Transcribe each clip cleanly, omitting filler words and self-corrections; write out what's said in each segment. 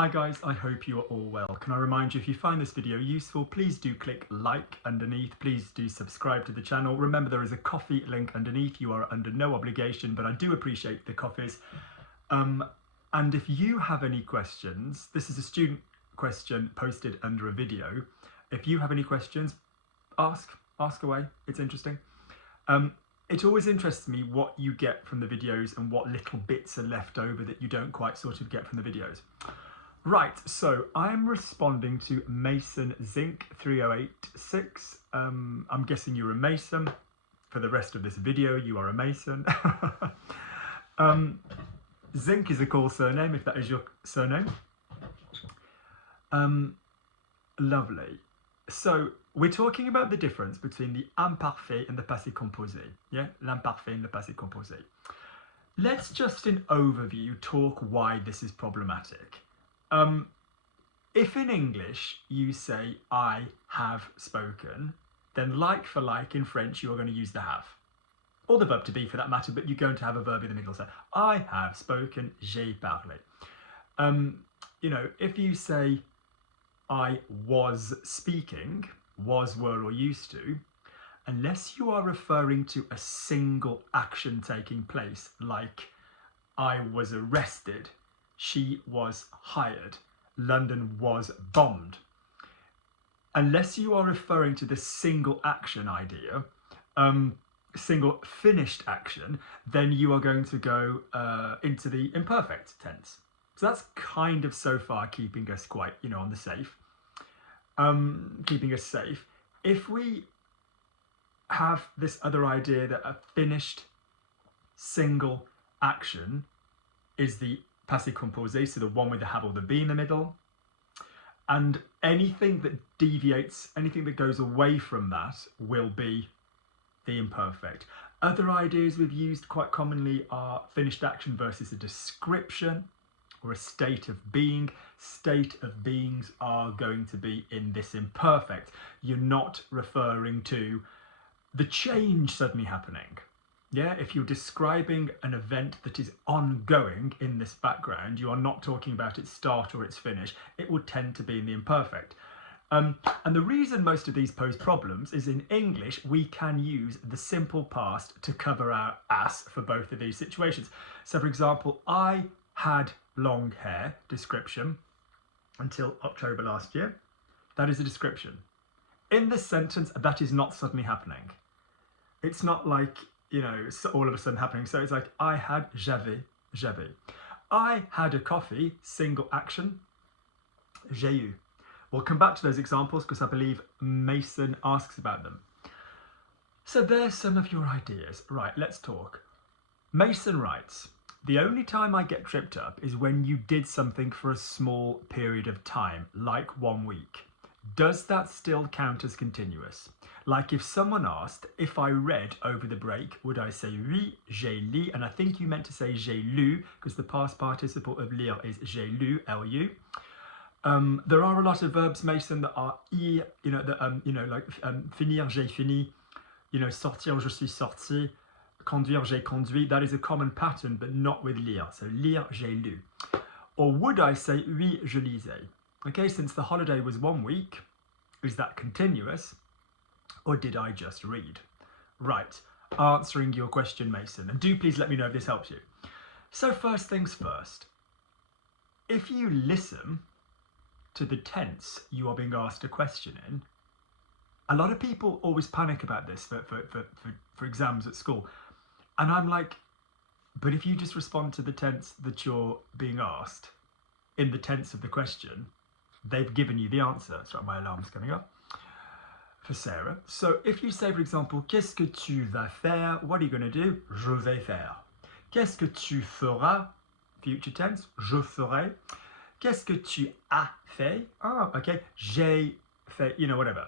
Hi guys, I hope you are all well. Can I remind you, if you find this video useful, please do click like underneath. Please do subscribe to the channel. Remember, there is a coffee link underneath. You are under no obligation, but I do appreciate the coffees. And if you have any questions, this is a student question posted under a video. If you have any questions, ask away. It's interesting. It always interests me what you get from the videos and what little bits are left over that you don't quite sort of get from the videos. Right, so I'm responding to Mason Zinc 3086. I'm guessing you're a Mason. For the rest of this video, you are a Mason. Zinc is a cool surname, if that is your surname. Lovely. So we're talking about the difference between the imparfait and the passé composé. Yeah, l'imparfait and the passé composé. Let's just in overview talk why this is problematic. If in English you say I have spoken, then like for like in French you are going to use the have. Or the verb to be for that matter, but you're going to have a verb in the middle. So I have spoken, j'ai parlé. You know, if you say I was speaking, was, were or used to, unless you are referring to a single action taking place, like I was arrested, she was hired, London was bombed. Unless you are referring to the single action idea, single finished action, then you are going to go into the imperfect tense. So that's kind of so far keeping us quite, you know, on the safe. Keeping us safe. If we have this other idea that a finished single action is the passé composé, so the one with the have or the be in the middle, and anything that deviates, anything that goes away from that will be the imperfect. Other ideas we've used quite commonly are finished action versus a description or a state of being. State of beings are going to be in this imperfect. You're not referring to the change suddenly happening. Yeah, if you're describing an event that is ongoing in this background, you are not talking about its start or its finish. It will tend to be in the imperfect. And the reason most of these pose problems is in English, we can use the simple past to cover our ass for both of these situations. So for example, I had long hair, description, until October last year. That is a description. In this sentence, that is not suddenly happening. It's not like, you know, all of a sudden happening. So it's like, I had, j'avais. I had a coffee, single action, j'ai eu. We'll come back to those examples because I believe Mason asks about them. So there's some of your ideas. Right, let's talk. Mason writes, the only time I get tripped up is when you did something for a small period of time, like 1 week. Does that still count as continuous? Like if someone asked, if I read over the break, would I say oui, j'ai lu? And I think you meant to say j'ai lu because the past participle of lire is j'ai lu, L-U. There are a lot of verbs, Mason, that are ir, you know, like finir, j'ai fini, you know, sortir, je suis sorti, conduire, j'ai conduit. That is a common pattern, but not with lire. So lire, j'ai lu. Or would I say oui, je lisais? Okay, since the holiday was 1 week, is that continuous? Or did I just read? Right, answering your question, Mason. And do please let me know if this helps you. So first things first, if you listen to the tense you are being asked a question in, a lot of people always panic about this for exams at school. And I'm like, but if you just respond to the tense that you're being asked in the tense of the question, they've given you the answer. That's right, my alarm's coming up for Sarah. So if you say, for example, qu'est-ce que tu vas faire? What are you going to do? Je vais faire. Qu'est-ce que tu feras? Future tense, je ferai. Qu'est-ce que tu as fait? Oh, okay. J'ai fait, you know, whatever.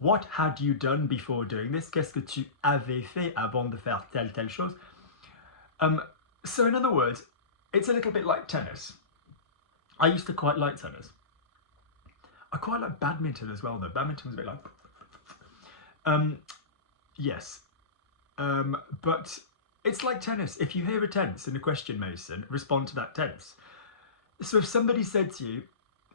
What had you done before doing this? Qu'est-ce que tu avais fait avant de faire telle chose? So in other words, it's a little bit like tennis. I used to quite like tennis. I quite like badminton as well, though. Badminton was a bit like... yes. But it's like tennis. If you hear a tense in a question, Mason, respond to that tense. So if somebody said to you,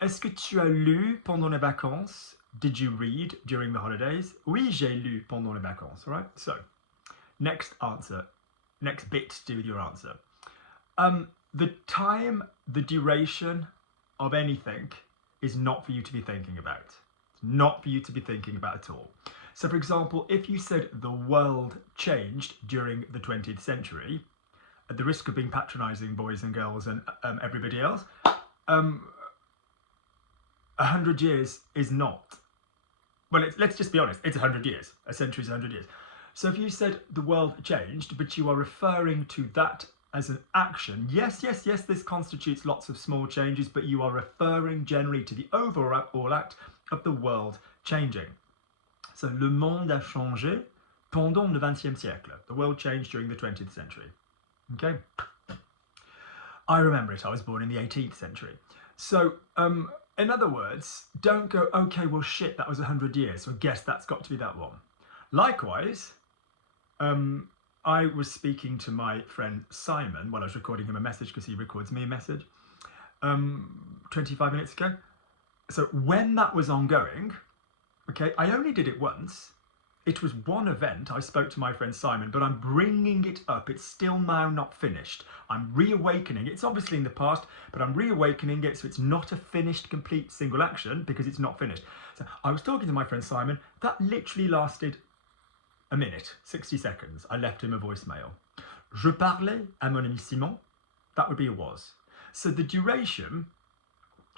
est-ce que tu as lu pendant les vacances? Did you read during the holidays? Oui, j'ai lu pendant les vacances, right? So, next answer, next bit to do with your answer. The time, the duration of anything is not for you to be thinking about. It's not for you to be thinking about at all. So for example, if you said the world changed during the 20th century, at the risk of being patronizing boys and girls and everybody else, 100 years is not. Well, let's just be honest, it's 100 years. A century is 100 years. So if you said the world changed, but you are referring to that as an action, yes, this constitutes lots of small changes, but you are referring generally to the overall act of the world changing. So, le monde a changé pendant le 20e siècle. The world changed during the 20th century. Okay? I remember it, I was born in the 18th century. So, in other words, don't go, okay, well shit, that was 100 years, so I guess that's got to be that one. Likewise, I was speaking to my friend Simon while I was recording him a message, because he records me a message, 25 minutes ago. So when that was ongoing, okay, I only did it once. It was one event. I spoke to my friend Simon, but I'm bringing it up. It's still now not finished. I'm reawakening it. It's obviously in the past, but I'm reawakening it, so it's not a finished, complete single action because it's not finished. So I was talking to my friend Simon. That literally lasted a minute, 60 seconds. I left him a voicemail. Je parlais à mon ami Simon. That would be a was. So the duration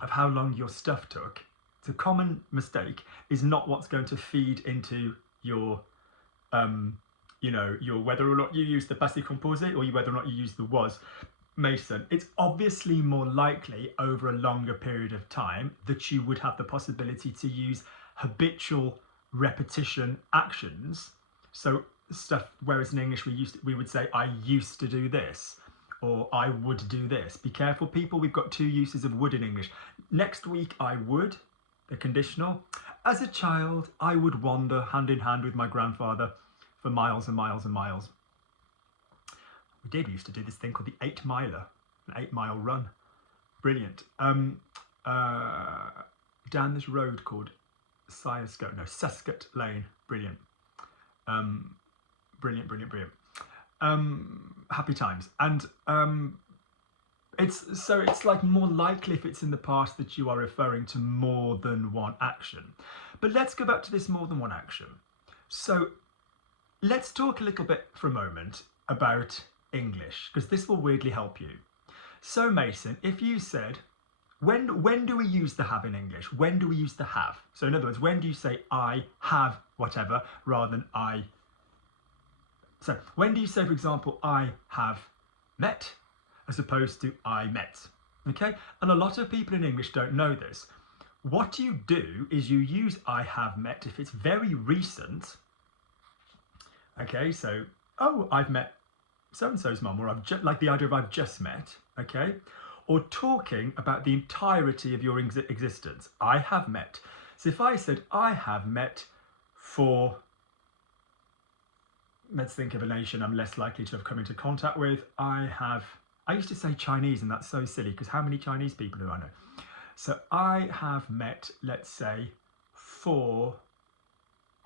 of how long your stuff took, it's a common mistake, is not what's going to feed into your, your whether or not you use the passé composé or whether or not you use the was. Mason, it's obviously more likely over a longer period of time that you would have the possibility to use habitual repetition actions. So stuff, whereas in English we would say I used to do this, or I would do this. Be careful, people, we've got two uses of would in English. Next week I would, the conditional. As a child, I would wander hand in hand with my grandfather for miles and miles and miles. We did used to do this thing called the 8 miler, an 8-mile run. Brilliant. Down this road called Suscot Lane. Brilliant. Brilliant. Happy times. And it's like more likely if it's in the past that you are referring to more than one action. But let's go back to this more than one action. So let's talk a little bit for a moment about English, because this will weirdly help you. So Mason, if you said, when do we use the have in English? When do we use the have? So in other words, when do you say I have whatever rather than I? So when do you say, for example, I have met, as opposed to I met? Okay, and a lot of people in English don't know this. What you do is you use I have met if it's very recent. Okay, so, oh, I've met so-and-so's mum, or like the idea of I've just met, okay? Or talking about the entirety of your existence. I have met. So if I said I have met for, let's think of a nation I'm less likely to have come into contact with. I used to say Chinese, and that's so silly because how many Chinese people do I know? So I have met, let's say, 4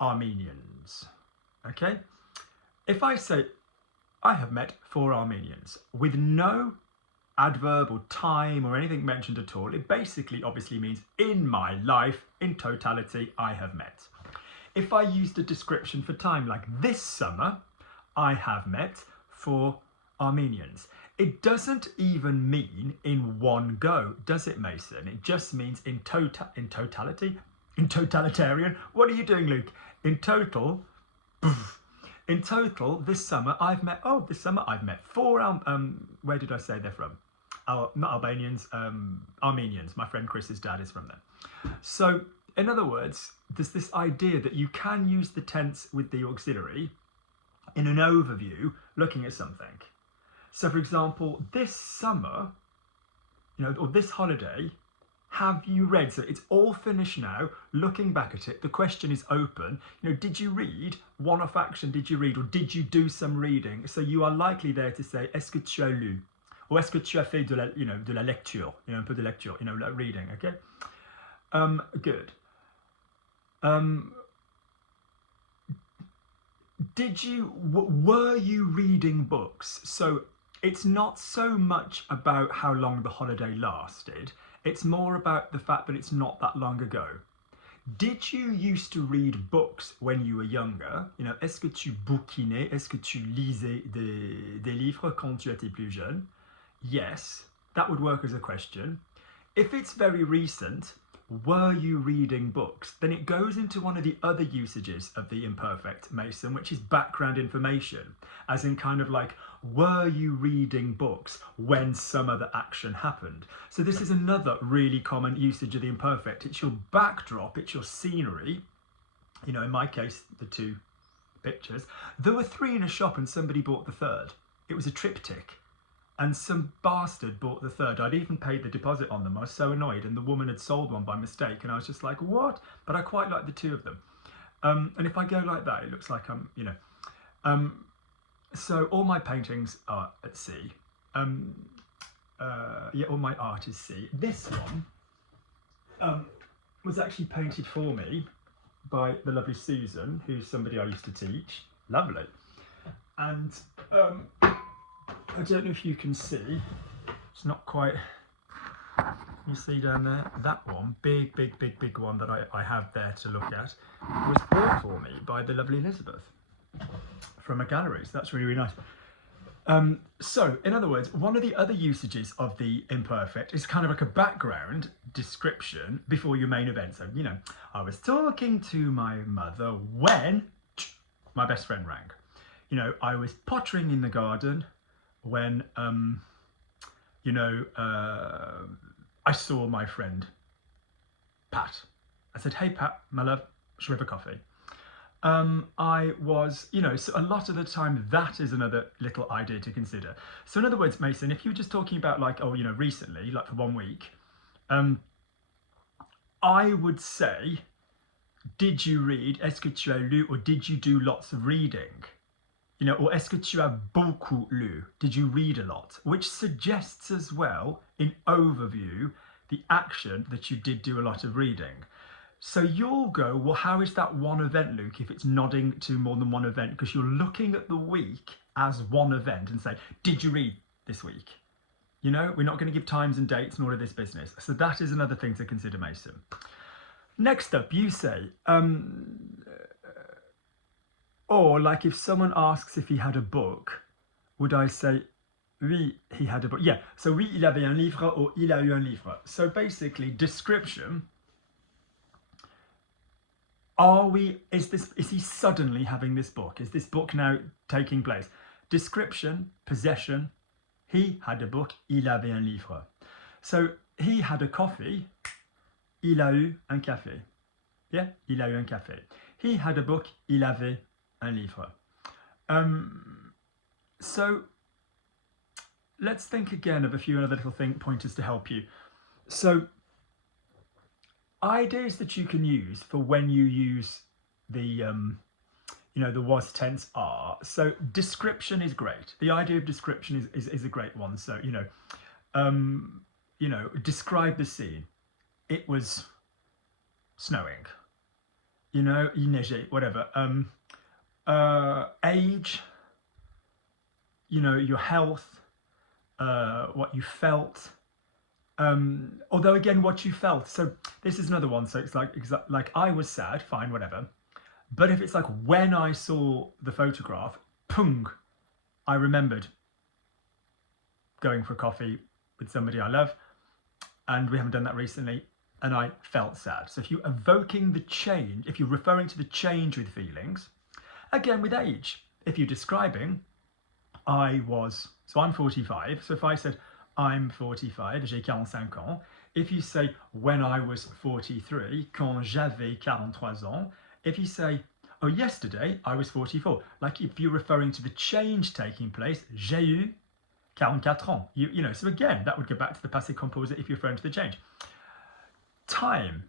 Armenians, okay? If I say I have met 4 Armenians with no adverb or time or anything mentioned at all, it basically obviously means in my life, in totality, I have met. If I used a description for time like this summer, I have met 4 Armenians. It doesn't even mean in one go, does it, Mason? It just means in totality, in totalitarian. What are you doing, Luke? In total, in total, this summer I've met, 4, where did I say they're from? Not Albanians, Armenians. My friend Chris's dad is from there. So, in other words, there's this idea that you can use the tense with the auxiliary in an overview looking at something. So, for example, this summer, or this holiday, have you read? So it's all finished now. Looking back at it, the question is open. Did you read? One-off action, did you read? Or did you do some reading? So you are likely there to say, est-ce que tu as lu? Ou est-ce que tu as fait de la, de la lecture, un peu de lecture, like reading, okay? Good. Were you reading books? So it's not so much about how long the holiday lasted, it's more about the fact that it's not that long ago. Did you used to read books when you were younger? Est-ce que tu bouquinais? Est-ce que tu lisais des livres quand tu étais plus jeune? Yes, that would work as a question. If it's very recent, were you reading books? Then it goes into one of the other usages of the imperfect, Mason, which is background information, as in kind of like, were you reading books when some other action happened? So this is another really common usage of the imperfect. It's your backdrop, it's your scenery. In my case, the two pictures. There were 3 in a shop and somebody bought the third. It was a triptych. And some bastard bought the third. I'd even paid the deposit on them. I was so annoyed, and the woman had sold one by mistake, and I was just like, what? But I quite like the 2 of them. And if I go like that, it looks like I'm, so all my paintings are at sea. Yeah, all my art is sea. This one was actually painted for me by the lovely Susan, who's somebody I used to teach. Lovely. And I don't know if you can see, it's not quite, you see down there, that one, big one that I have there to look at, was bought for me by the lovely Elizabeth from a gallery, so that's really nice. So, in other words, one of the other usages of the imperfect is kind of like a background description before your main event. So, I was talking to my mother when my best friend rang. I was pottering in the garden when, I saw my friend Pat. I said, hey Pat, my love, should we have a coffee? I was, so a lot of the time that is another little idea to consider. So in other words, Mason, if you were just talking about like, recently, like for 1 week, I would say, did you read, est-ce que tu as lu, or did you do lots of reading? Or est-ce que tu as beaucoup lu? Did you read a lot? Which suggests as well, in overview, the action that you did do a lot of reading. So you'll go, well, how is that one event, Luke, if it's nodding to more than one event? Because you're looking at the week as one event and say, did you read this week? We're not going to give times and dates and all of this business. So that is another thing to consider, Mason. Next up, you say, or like if someone asks if he had a book, would I say, oui, he had a book? Yeah, so oui, il avait un livre, or il a eu un livre. So basically, description. Is he suddenly having this book? Is this book now taking place? Description, possession, he had a book, il avait un livre. So he had a coffee, il a eu un café. Yeah, il a eu un café. He had a book, il avait un livre. So let's think again of a few other little pointers to help you. So ideas that you can use for when you use the the was tense are, so description is great. The idea of description is a great one. So describe the scene. It was snowing, il neigeait, whatever. Age, your health, what you felt. Although again, what you felt. So this is another one. So it's like I was sad, fine, whatever. But if it's like when I saw the photograph, pung, I remembered going for a coffee with somebody I love, and we haven't done that recently, and I felt sad. So if you're evoking the change, if you're referring to the change with feelings, again with age, if you're describing, I'm 45. So if I said, I'm 45, j'ai 45 ans. If you say, when I was 43, quand j'avais 43 ans. If you say, oh, yesterday I was 44. Like if you're referring to the change taking place, j'ai eu 44 ans. So again, that would go back to the passé composé if you're referring to the change. Time,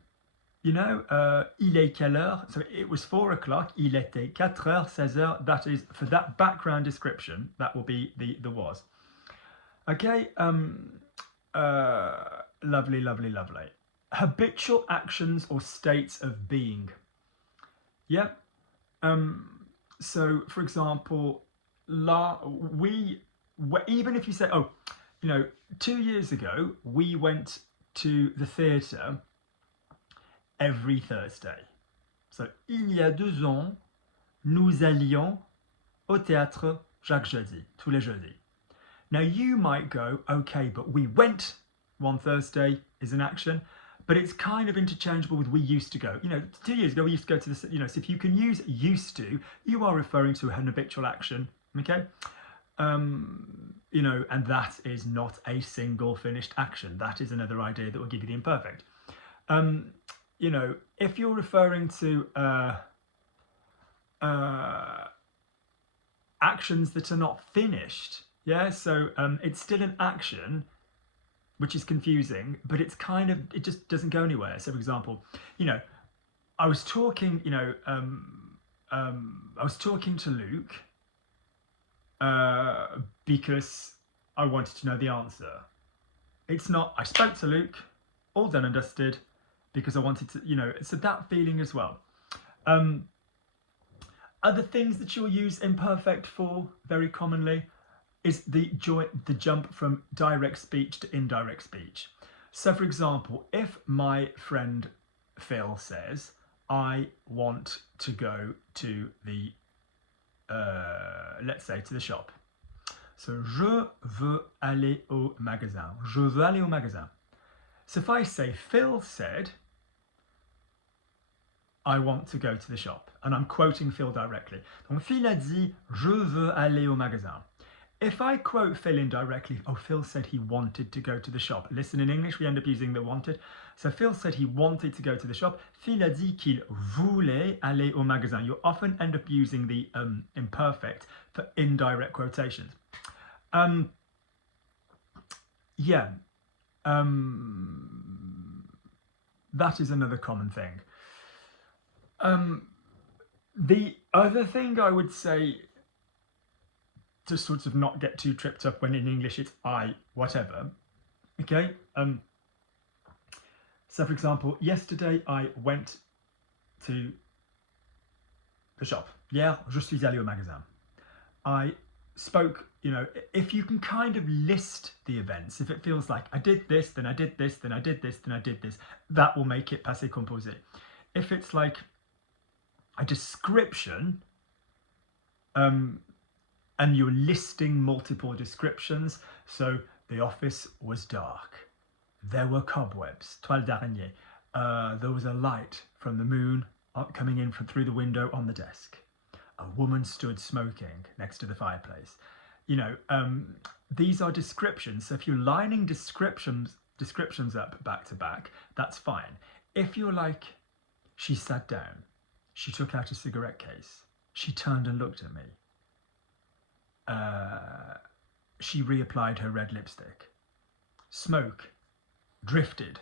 il est quelle heure? So it was 4 o'clock, il était 4h, 16h. That is, for that background description, that will be the was. Okay, lovely, lovely, lovely. Habitual actions or states of being. Yep. So, for example, even if you say, oh, 2 years ago we went to the theatre every Thursday. So, il y a 2 ans, nous allions au théâtre chaque jeudi, tous les jeudis. Now you might go, okay, but we went one Thursday is an action, but it's kind of interchangeable with we used to go. 2 years ago we used to go to this, so if you can use used to, you are referring to an habitual action, okay? And that is not a single finished action. That is another idea that will give you the imperfect. If you're referring to actions that are not finished, yeah, so it's still an action, which is confusing, but it just doesn't go anywhere. So, for example, I was talking, I was talking to Luke because I wanted to know the answer. It's not, I spoke to Luke, all done and dusted, because I wanted to, so that feeling as well. Other things that you'll use imperfect for very commonly is the jump from direct speech to indirect speech. So, for example, if my friend Phil says, I want to go to the, let's say, to the shop. So, je veux aller au magasin. Je veux aller au magasin. So if I say, Phil said, I want to go to the shop, and I'm quoting Phil directly. Donc Phil a dit, je veux aller au magasin. If I quote Phil indirectly, oh, Phil said he wanted to go to the shop. Listen, in English, we end up using the wanted. So Phil said he wanted to go to the shop. Phil a dit qu'il voulait aller au magasin. You often end up using the imperfect for indirect quotations. That is another common thing. The other thing I would say, to sort of not get too tripped up when in English it's I, whatever, okay? So for example, yesterday I went to the shop. Hier, je suis allé au magasin. I spoke, if you can kind of list the events, if it feels like I did this, then I did this, then I did this, then I did this, that will make it passé composé. If it's like a description, and you're listing multiple descriptions, so the office was dark, there were cobwebs, toile d'araignée, there was a light from the moon coming in through the window on the desk, a woman stood smoking next to the fireplace. These are descriptions, so if you're lining descriptions up back to back, that's fine. If you're like, she sat down, she took out a cigarette case, she turned and looked at me, she reapplied her red lipstick, smoke drifted,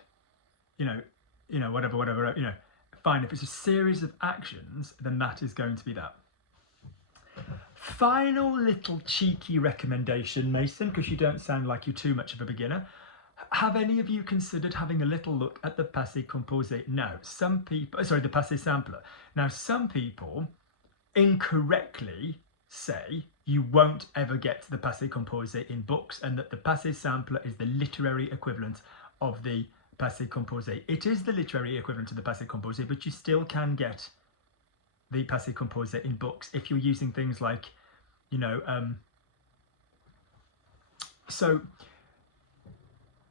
whatever, fine. If it's a series of actions, then that is going to be that. Final little cheeky recommendation, Mason, because you don't sound like you're too much of a beginner. Have any of you considered having a little look at the passé composé? No, the passé simple. Now, some people incorrectly say you won't ever get to the passé composé in books, and that the passé simple is the literary equivalent of the passé composé. It is the literary equivalent to the passé composé, but you still can get the passé composé in books if you're using things like, so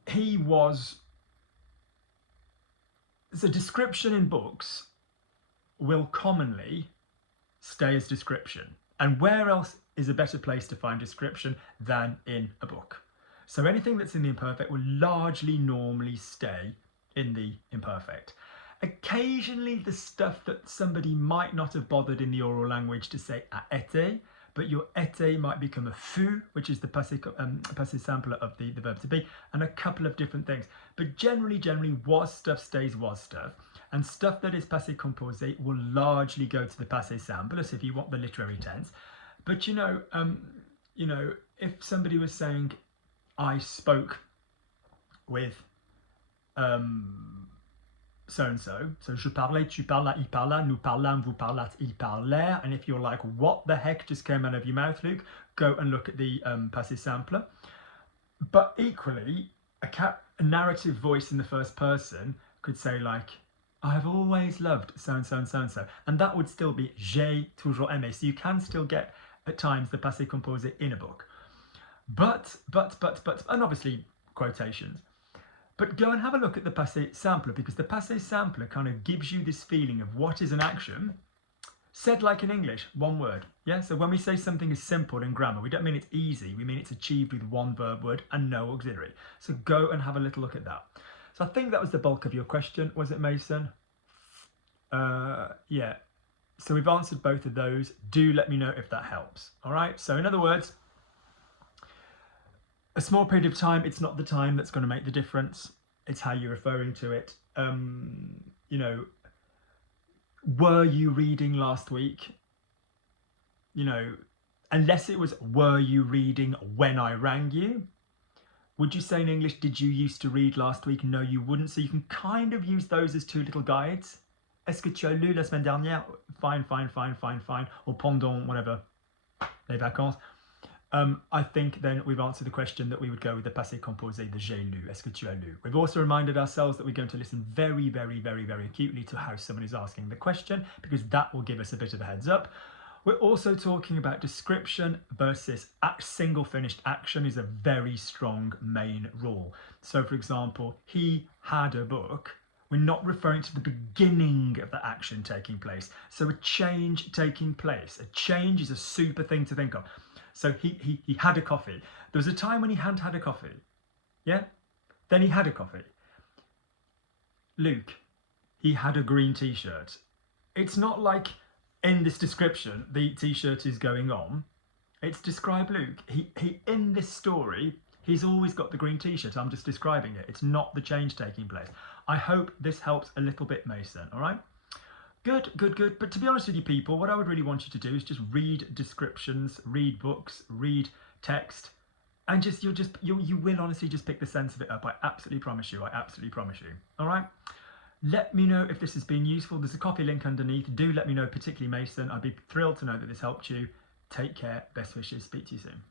he was, the description in books will commonly stay as description. And where else is a better place to find description than in a book? So anything that's in the imperfect will largely normally stay in the imperfect. Occasionally the stuff that somebody might not have bothered in the oral language to say a été, but your été might become a fut, which is the passé simple of the verb to be, and a couple of different things. But generally was stuff stays was stuff. And stuff that is passé composé will largely go to the passé simple, so if you want the literary tense. But if somebody was saying, I spoke with so-and-so. So je parlais, tu parlas, il parla, nous parlâmes, vous parlâtes, ils parlèrent. And if you're like, what the heck just came out of your mouth, Luke? Go and look at the passé simple. But equally, a narrative voice in the first person could say like, I've always loved so-and-so and so-and-so. And that would still be j'ai toujours aimé. So you can still get, at times, the passé composé in a book. But, and obviously quotations. But go and have a look at the passé simple, because the passé simple kind of gives you this feeling of what is an action said like in English, one word. Yeah, so when we say something is simple in grammar, we don't mean it's easy, we mean it's achieved with one verb word and no auxiliary. So go and have a little look at that. So I think that was the bulk of your question, was it, Mason? Yeah, so we've answered both of those. Do let me know if that helps. All right, so in other words, a small period of time, it's not the time that's going to make the difference. It's how you're referring to it. You know, were you reading last week? You know, unless it was, were you reading when I rang you? Would you say in English, did you used to read last week? No, you wouldn't. So you can kind of use those as two little guides. Est-ce que tu as lu la semaine dernière? Fine. Or pendant, whatever, les vacances. I think then we've answered the question that we would go with the passé composé, the j'ai lu. Est-ce que tu as lu? We've also reminded ourselves that we're going to listen very acutely to how someone is asking the question, because that will give us a bit of a heads up. We're also talking about description versus single finished action is a very strong main rule. So for example, he had a book. We're not referring to the beginning of the action taking place. So a change taking place. A change is a super thing to think of. So he had a coffee. There was a time when he hadn't had a coffee. Yeah? Then he had a coffee. Luke, he had a green t-shirt. It's not like in this description, the t-shirt is going on. It's describe Luke. He in this story, he's always got the green t-shirt. I'm just describing it. It's not the change taking place. I hope this helps a little bit, Mason. All right? Good. But to be honest with you people, what I would really want you to do is just read descriptions, read books, read text, and you will honestly just pick the sense of it up. I absolutely promise you. All right? Let me know if this has been useful. There's a copy link underneath. Do let me know, particularly Mason. I'd be thrilled to know that this helped you. Take care. Best wishes. Speak to you soon.